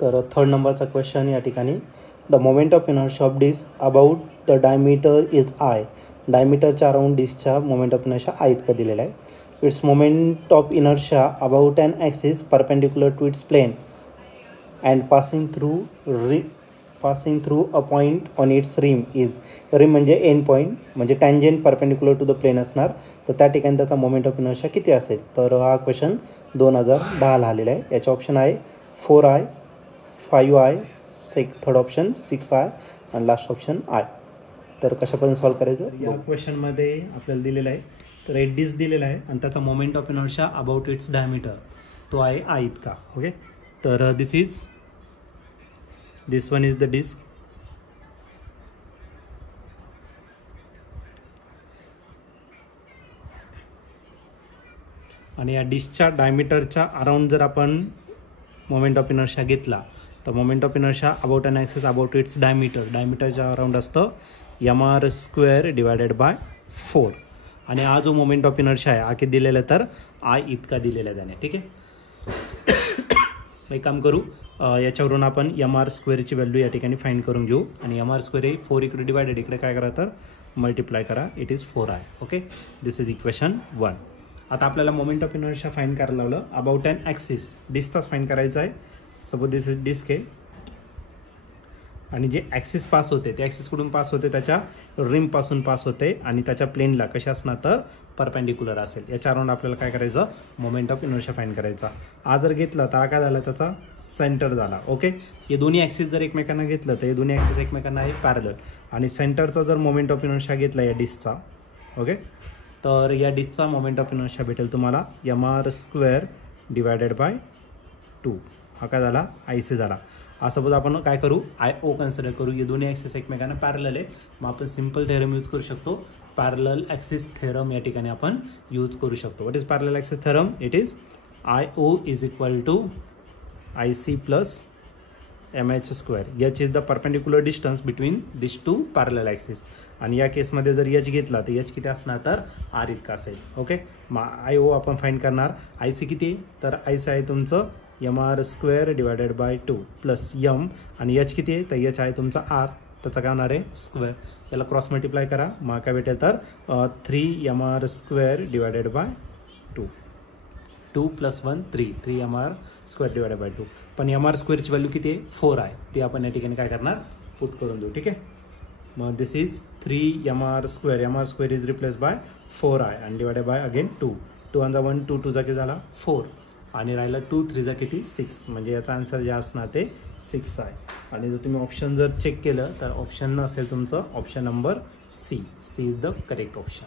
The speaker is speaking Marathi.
तर थर्ड नंबरचा क्वेश्चन या ठिकाणी, the moment of inertia of disc about the diameter is I. डायमीटरच्या अराउंड डिस्कच्या मोमेंट ऑफ इनर्शिया आय इतका दिलेला आहे. Its moment of inertia about an axis perpendicular to its plane and passing through a point on its rim is. Rim म्हणजे एंड पॉईंट, म्हणजे tangent perpendicular to the plane असणार. तर त्या ठिकाणी त्याचा मोमेंट ऑफ इनर्शिया किती असेल. तर हा क्वेश्चन 2010 आलेला आहे. याचे ऑप्शन आहे 4I, 5I, third option 6I आणि लास्ट ऑप्शन I. तर कशापर्यंत सॉल्व्ह करायचं. या क्वेश्चनमध्ये आपल्याला दिलेलं आहे, तर एक डिस्क दिलेला आहे आणि त्याचा moment of inertia about its diameter तो आहे I इतका. ओके, तर दिस वन इज द डिस्क आणि या डिस्कच्या डायमीटरच्या अराउंड जर आपण मोमेंट ऑफ इनर्शिया घेतला तर moment of inertia about an axis about its डायमीटरच्या अराउंड असतं mr² डिवायडेड बाय 4. आणि हा जो मोमेंट ऑफ इनर्शिया आहे हा किती दिलेला तर I इतका दिलेला आहे त्याने. ठीक आहे, एक काम करू, याच्यावरून आपण mr² ची व्हॅल्यू या ठिकाणी फाइंड करून घेऊ. आणि mr² हे 4 इकडे डिवायडेड, इकडे काय करा तर मल्टिप्लाय करा, it is 4I. Okay, this is equation 1. आता आपल्याला मोमेंट ऑफ इनर्शिया फाइंड करायला लावलं अबाउट अन ॲक्सिस, डिस्कचाच फाइंड करायचा आहे. सपोज दिस इज डिस्क आहे आणि जे ॲक्सिस पास होते ते ॲक्सिस कुठून पास होते, त्याच्या रिमपासून पास होते आणि त्याच्या प्लेनला कशा असणार तर परपेंडिक्युलर असेल. याच्या अराउंड आपल्याला काय करायचं, मोमेंट ऑफ इनर्शिया फाइंड करायचा. हा जर घेतला तर काय झाला, त्याचा सेंटर झाला. ओके, हे दोन्ही ॲक्सिस जर एकमेकांना घेतलं तर हे दोन्ही ॲक्सिस एकमेकांना आहे पॅरलल. आणि सेंटरचा जर मोमेंट ऑफ इनर्शिया घेतला या डिस्कचा, ओके, तर या डिस्कचा मोमेंट ऑफ इनर्शिया भेटेल तुम्हाला mr² डिवायडेड बाय 2. हा काय झाला, IC झाला. सपोज आपण काय करू, IO कन्सिडर करू. हे दोन्ही ॲक्सिस एकमेकांना पॅरलल आहे. मग आपण सिंपल थेरम यूज करू शकतो, पॅरलल ॲक्सिस थेरम या ठिकाणी आपण यूज करू शकतो. What is parallel axis theorem, it is IO is equal to IC plus MH². H is the perpendicular distance between this two parallel axis. आणि या केसमध्ये जर H घेतला तर H किती असणार तर R इतका असेल. ओके, मग IO आपण फाइंड करणार. IC किती, तर IC आहे तुमचं mr² divided by 2 plus m. आणि H किती आहे तर H आहे तुमचा R, त्याचा काय होणार आहे स्क्वेअर. याला क्रॉस मल्टिप्लाय करा, मग काय भेटेल तर 3mr² divided by 2. 2 + 1 3mr² divided by 2. पण mr² ची व्हॅल्यू किती आहे 4I, ते आपण या ठिकाणी काय करणार पुट करून देऊ. ठीक आहे, मग this is 3mr². Is replace by 4I आणि डिवायडेड बाय अगेन 2. 2 × 1 2 2 किती झाला 4 आणि राहिला 2 3 किती 6. म्हणजे याचा आन्सर जे असणार ते 6 आहे. आणि जर तुम्ही ऑप्शन जर चेक केलं तर ऑप्शन असेल तुमचं option number C is the correct option.